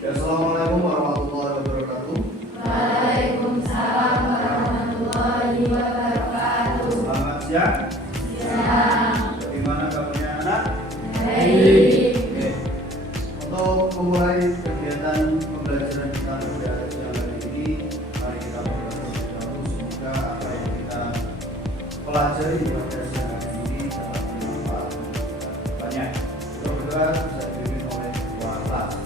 Ya, Assalamualaikum warahmatullahi wabarakatuh. Waalaikumsalam warahmatullahi wabarakatuh. Selamat siang. Siang. Bagaimana kabarnya anak? Baik. Oke. Untuk memulai kegiatan pembelajaran kita pada siang hari ini, mari kita berdoa terlebih dahulu semoga apa yang kita pelajari pada siang hari ini dapat bermanfaat banyak. Kita berdoa bisa dipimpin oleh ketua kelas.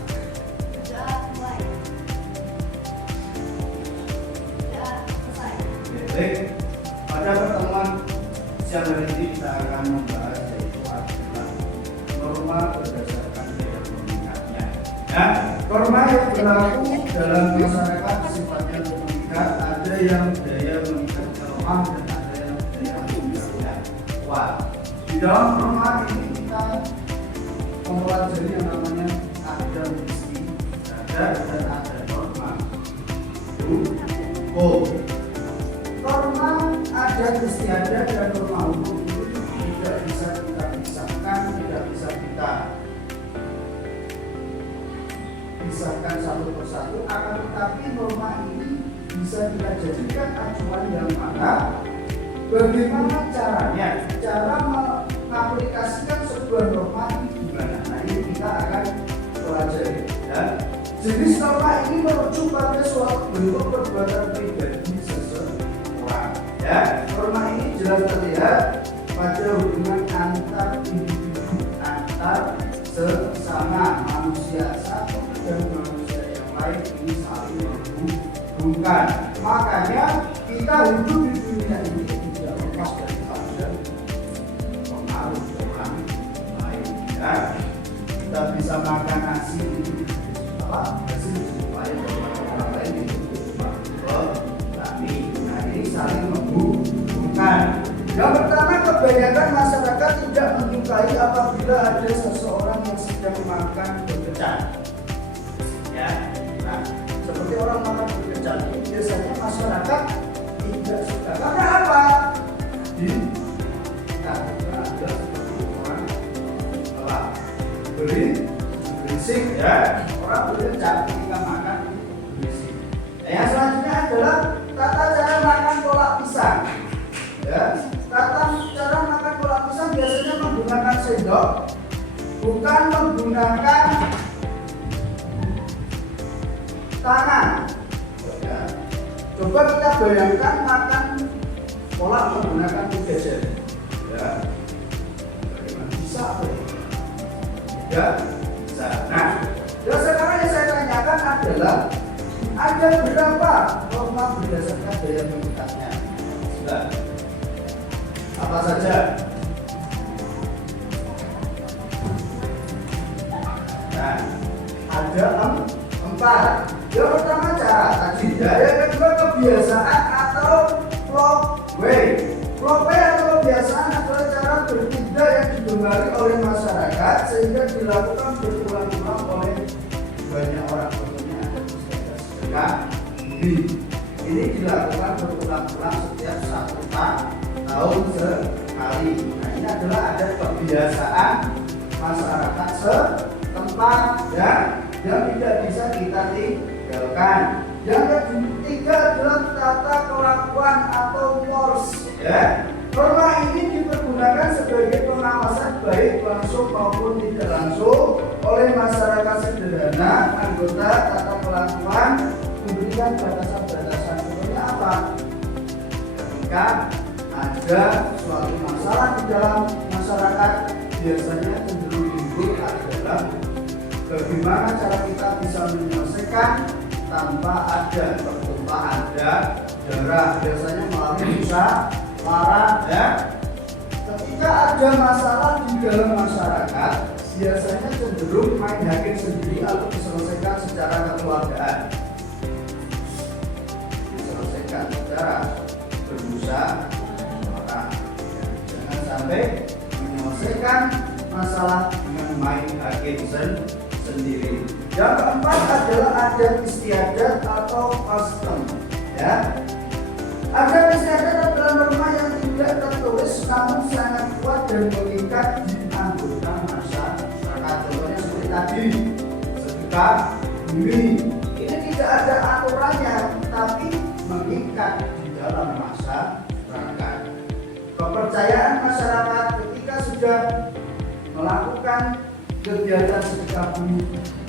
Baik, pada pertemuan siang hari ini kita akan membahas yaitu adalah norma berdasarkan daya meningkatnya. Ya, norma yang berlaku dalam masyarakat sifatnya meningkat, ada yang daya meningkatnya lemah dan ada yang daya meningkatnya kuat. Di dalam norma ini kita mempelajari yang namanya ada misi, ada dan ada norma. Norma ada istiadat dan norma hukum itu tidak bisa kita pisahkan, tidak bisa kita pisahkan satu persatu. Akan tetapi norma ini bisa kita jadikan acuan yang mana bagaimana caranya, cara mengaplikasikan sebuah norma ini gimana. Nah, ini kita akan pelajari. Dan jenis norma ini merujuk pada suatu bentuk perbuatan pribadi seseorang. Ya, norma ini jelas terlihat pada hubungan antar individu, antar sesama manusia satu dan manusia yang lain ini saling menghubungkan. Makanya kita hidup di dunia ini tidak lepas daripada pengaruh orang lain. Ya, kita bisa makan nasi ini hasil supaya orang lain itu berani. Nah, ini saling menghubungkan. Yang pertama, kebanyakan masyarakat tidak menyukai apabila ada seseorang yang sedang makan berkecak. Ya, nah, seperti orang makan berkecak ini biasanya masyarakat tidak suka. Karena apa? Karena ada seperti orang telah berisik, ya. Orang berkecak ketika makan berisik. Nah, yang selanjutnya adalah tata cara makan kolak pisang. Ya, tata cara makan kolak pisang biasanya menggunakan sendok, bukan menggunakan tangan. Ya. Coba kita bayangkan makan kolak menggunakan tiga jari. Ya, bagaimana bisa? Tidak bisa. Nah, dan sekarang yang saya tanyakan adalah ada berapa norma berdasarkan daya meningkatnya? Sudah. Apa saja? Nah, ada 4. Yang pertama cara tadi, yang kedua kebiasaan atau flow way. Flow way atau kebiasaan adalah cara bertindak yang digemari oleh masyarakat sehingga dilakukan berulang-ulang oleh banyak orang. Ini dilakukan berulang-ulang setiap 1 tahun sekali. Nah, ini adalah ada kebiasaan masyarakat setempat, ya, yang tidak bisa kita tinggalkan. Yang ketiga adalah tata kelakuan atau mores. Ya, norma ini dipergunakan sebagai pengawasan baik langsung maupun tidak langsung oleh masyarakat sederhana. Anggota tata kelakuan memberikan batasan-batasan. Sebenarnya apa? Ketika ada suatu masalah di dalam masyarakat, biasanya cenderung timbul adalah bagaimana cara kita bisa menyelesaikan tanpa ada pertumpahan darah, biasanya melalui musyawarah. Ya, ketika ada masalah di dalam masyarakat, biasanya cenderung main hakim sendiri atau diselesaikan secara kekeluargaan. Diselesaikan secara bermusyawarah. Jangan sampai menyelesaikan masalah dengan main hakim sendiri. Yang keempat adalah adat istiadat atau custom. Ya, adat istiadat adalah norma yang tidak tertulis namun sangat kuat dan mengikat di anggota masyarakat. Contohnya seperti tadi, sedekah bumi. Ini tidak ada aturannya, tapi mengikat di dalam masyarakat. Kepercayaan masyarakat ketika sudah melakukan kegiatan sedekah bumi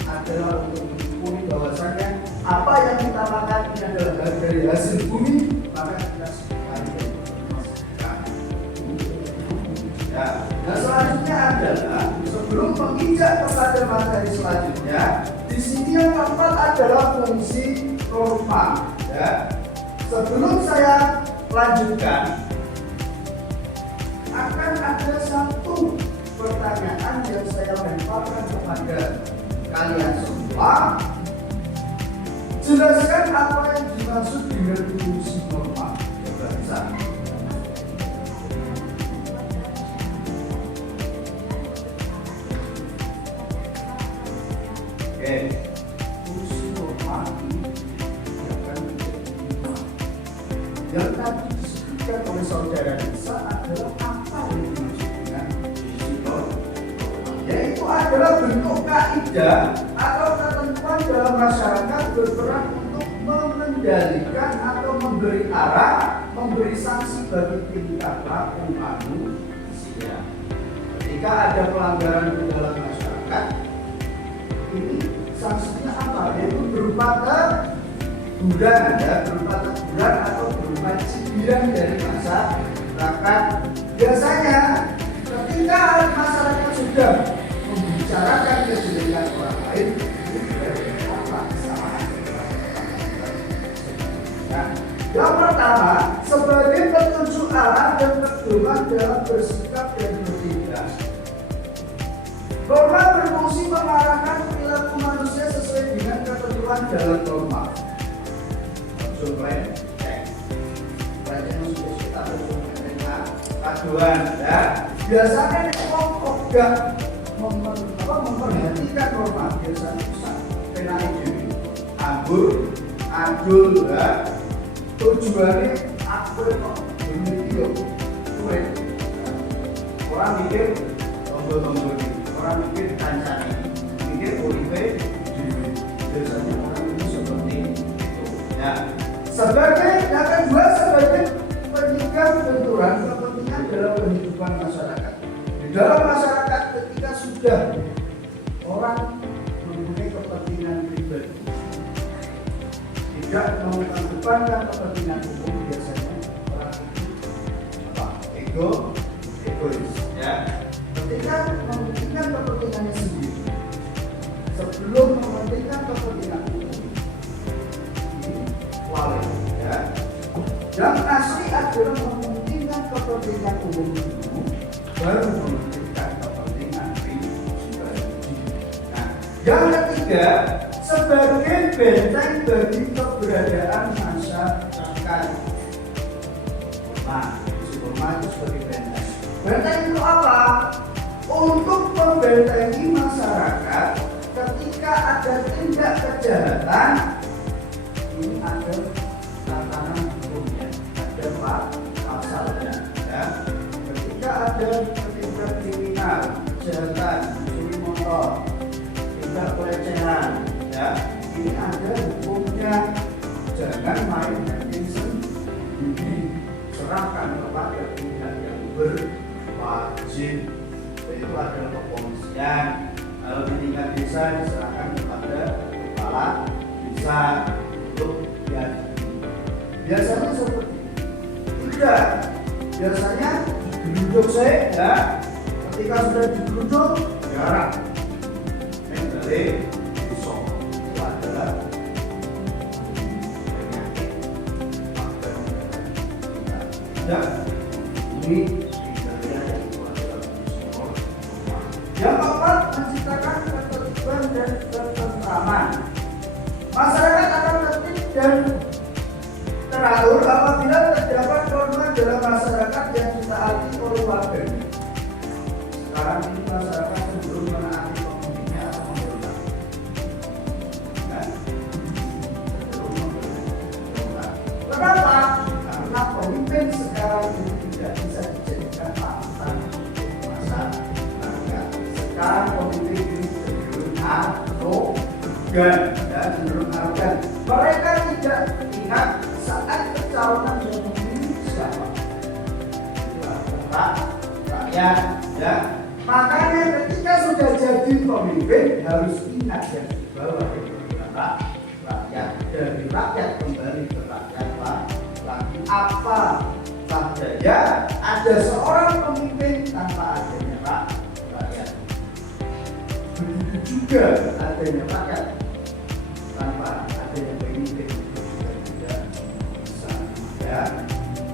adalah untuk mensyukuri bahwasanya apa yang kita makan ini adalah dari hasil bumi, maka kita sedekahkan. Ya, nah selanjutnya adalah sebelum menginjak kepada materi selanjutnya, di sini yang keempat adalah fungsi norma. Ya, sebelum saya lanjutkan, akan ada satu pertanyaan yang saya lemparkan kepada kalian semua. Jelaskan apa yang dimaksud dengan fungsi norma. Coba bisa. Oke, fungsi norma ini akan yang tadi disebutkan oleh saudara Nisa adalah apa yang dimaksud dengan fungsi norma, yaitu adalah bentuk kaidah atau ketentuan dalam masyarakat berperan untuk mengendalikan atau memberi arah, memberi sanksi bagi tingkah laku manusia. Ketika ada pelanggaran di dalam masyarakat, ini sanksinya apa? Yaitu berupa teguran, ya, berupa teguran atau berupa cibiran dari masyarakat. Biasanya ketika masyarakat sudah membicarakan kejelekan orang lain, itu berarti apa kesalahan? Nah, yang pertama, sebagai petunjuk arah dan pedoman dalam bersikap dan bertindak. Norma berfungsi mengarahkan perilaku manusia sesuai dengan ketentuan dalam norma. Aduan, ya. Biasanya tidak memperhatikan norma. Biasanya susah, kena ini, ambur, adul, ya. Tujuannya apa kok? Video, orang mikir tombol-tombol ini, orang mikir kancani, mikir uripe, biasanya orang itu seperti itu. Ya. Sebagai yang kedua, sebagai penyingkap benturan kepentingan dalam kehidupan masyarakat. Di dalam masyarakat ketika sudah orang mempunyai kepentingan pribadi, tidak mengedepankan kepentingan umum, biasanya orang itu egois. Ya. Ketika mementingkan kepentingannya sendiri, sebelum mementingkan kepentingan umum, ini wali. Ya. Yang asli adalah mementingkan kepentingan umum dulu, baru mementingkan kepentingan pribadi. Nah, yang ketiga, sebagai benteng bagi keberadaan masyarakat. Nah, norma itu sebagai benteng. Benteng itu apa? Untuk membentengi masyarakat ketika ada tindak kejahatan. Ini ada tatanan hukumnya, ada pasalnya. Ya. Ketika ada tindak kriminal, kejahatan, mencuri motor, tindak pelecehan, ya, ini ada hukumnya. Jangan main hakim sendiri, serahkan kepada pihak yang berwajib. Itu adalah kepolisian. Kalau di tingkat desa diserahkan kepada kepala desa untuk diadili. Biasanya seperti itu. Tidak. Biasanya digeruduk saya, ya. Ketika sudah digeruduk, jarak. Dari pisau itu adalah penyakit ya. Ini yang keempat, menciptakan ketertiban dan ketentraman. Masyarakat akan tertib dan teratur apabila terdapat norma dalam masyarakat yang ditaati oleh warga. Sekarang ini masyarakat cenderung menaati pemimpinnya atau pemerintah. Kenapa? Karena pemimpin sekarang ini tidak bisa dijadikan panutan masyarakat. Sekarang pemimpin ini cenderung otoriter. arogan, ya, cenderung arogan. Mereka tidak lihat saat pencalonan yang memilih siapa. Itulah rakyat, ya. Makanya ketika sudah jadi pemimpin harus ingat yang dibawa itu adalah rakyat, dari rakyat kembali ke rakyat lagi. Apa saja ada seorang pemimpin tanpa adanya rakyat. Begitu juga adanya rakyat tanpa adanya pemimpin itu juga tidak bisa. Ya,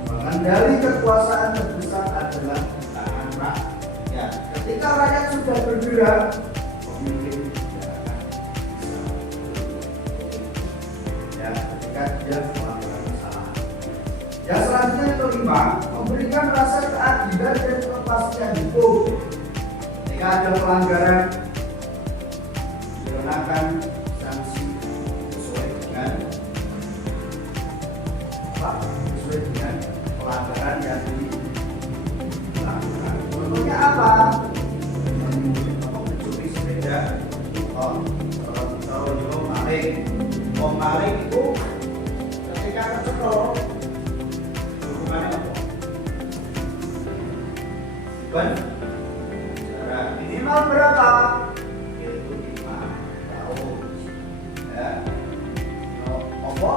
mengendali kekuasaan terbesar adalah di tangan rakyat. Ketika rakyat sudah bergerak, pemimpin tidak akan bisa. Ya, ketika dia melakukan kesalahan. Yang selanjutnya yang kelima, memberikan rasa keadilan dan kepastian hukum. Ketika ada pelanggaran, dikenakan sanksi sesuai dengan pelanggaran yang dilakukan. Contohnya apa? Mencuri sepeda, maling itu ketika kecekel hukumannya apa? Minimal berapa? Itu 5 tahun. Ya. Apa?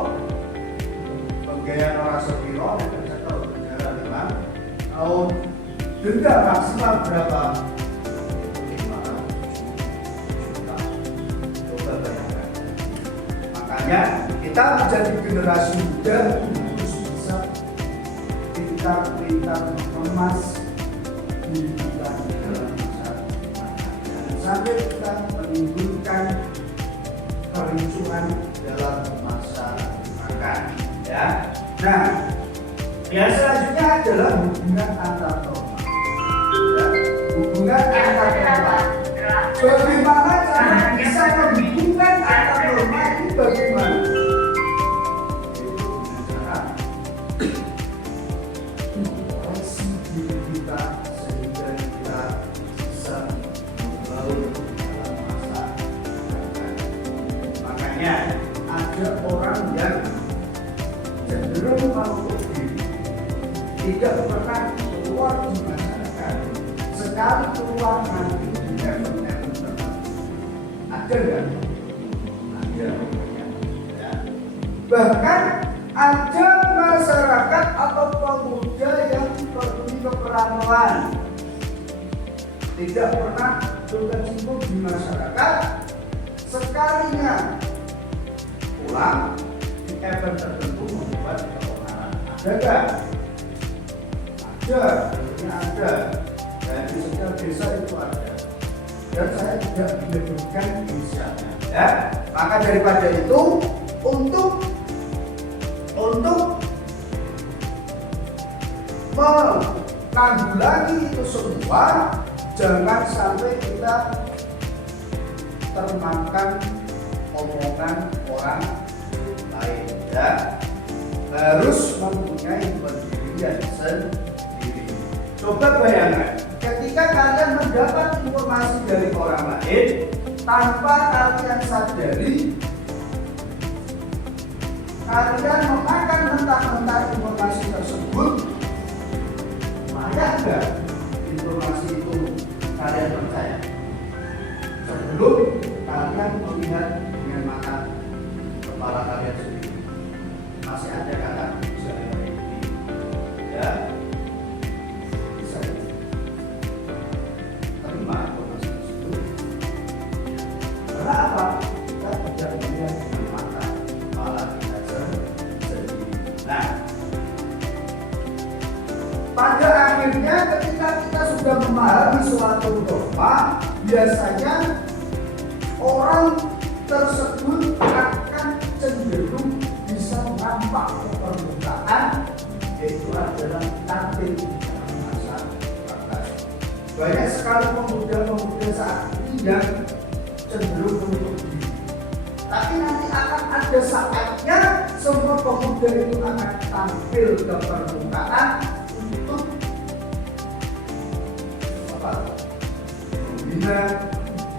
Pegawai orang sepiro kecekel penjara 5 tahun. Denda maksimal berapa? Itu 500 juta. Coba bayangkan. Makanya kita menjadi generasi muda harus bisa pintar-pintar mengemas diri kita dalam masa sampai kita menimbulkan kericuhan dalam masa makan. Ya. Nah, yang selanjutnya adalah hubungan antar norma. Ya, hubungan antar norma. Bagaimana cara bisa menghubungkan antar norma ini bagaimana? Itu dengan cara koreksi diri kita sehingga kita bisa membangun dalam masa depan. Makanya ada orang yang cenderung menutup diri, tidak pernah keluar di masyarakat, sekali keluar nanti di event-event tertentu. Ada nggak? Ada, ya. Bahkan ada masyarakat atau pemuda yang peduli keperangan, tidak pernah berkecimpung di masyarakat, sekalinya pulang di event tertentu membuat keonaran. Ada nggak? Ada, tentunya ada. Dan di setiap desa itu ada. Dan saya tidak menyebutkan inisialnya. Ya, maka daripada itu untuk menanggulangi itu semua, jangan sampai kita termakan omongan orang lain. Ya, harus mempunyai pendirian sendiri. Coba bayangkan, ketika kalian mendapat informasi dari orang lain tanpa kalian sadari, kalian memakan mentah-mentah informasi tersebut, layak nggak informasi itu kalian percaya? Sebelum kalian melihat dengan mata kepala kalian sendiri, masih ada kata bisa dipercaya, ya bisa terima informasi tersebut. Karena apa? Kita tidak melihat dengan mata kepala kita sendiri. Nah, pada akhirnya ketika kita sudah memahami suatu norma, biasanya orang tersebut akan cenderung bisa nampak ke permukaan, yaitu adalah tampil dalam masyarakat. Banyak sekali pemuda-pemuda saat ini yang cenderung menutup diri. Tapi nanti akan ada saatnya semua pemuda itu akan tampil ke permukaan untuk membina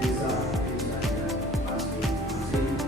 desa-desanya masing-masing.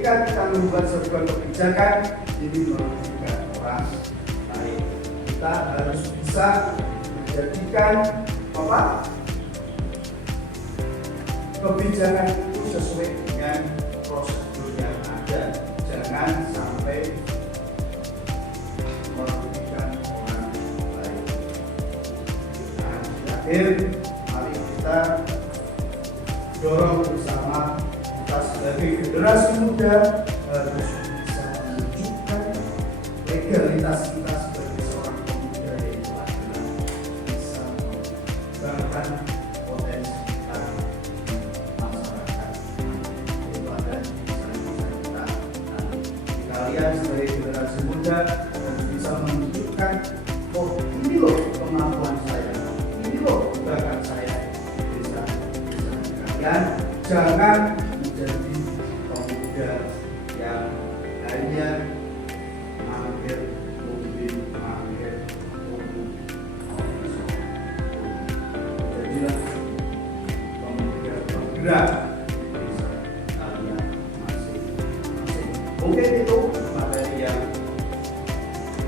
ketika kita membuat sebuah kebijakan ini merugikan orang lain, kita harus bisa menjadikan kebijakan itu sesuai dengan prosedur yang ada, jangan sampai merugikan orang lain. Nah, terakhir, mari kita dorong bersama, kita sebagai generasi muda harus bisa menunjukkan legalitas kita sebagai seorang pemuda, yaitu adalah bisa mengembangkan potensi kita di masyarakat. Itu ada bisa kita. Kalian sebagai generasi muda harus bisa menunjukkan, oh ini loh kemampuan saya, ini loh bakat saya. Kalian jangan menjadi pemuda yang hanya mampir mobil, mampir umum. Jadilah pemuda penggerak bisa kalian masing-masing. Mungkin itu materi yang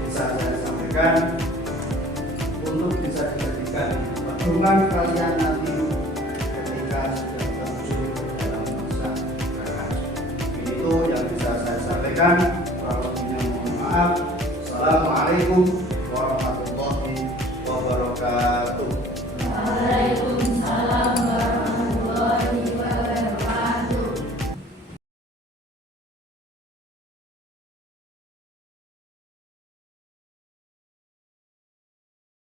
bisa saya sampaikan untuk bisa dijadikan pedoman kalian nanti ketika sudah terjun ke dalam masyarakat. Itu yang bisa saya sampaikan. Kalau mohon maaf. Assalamualaikum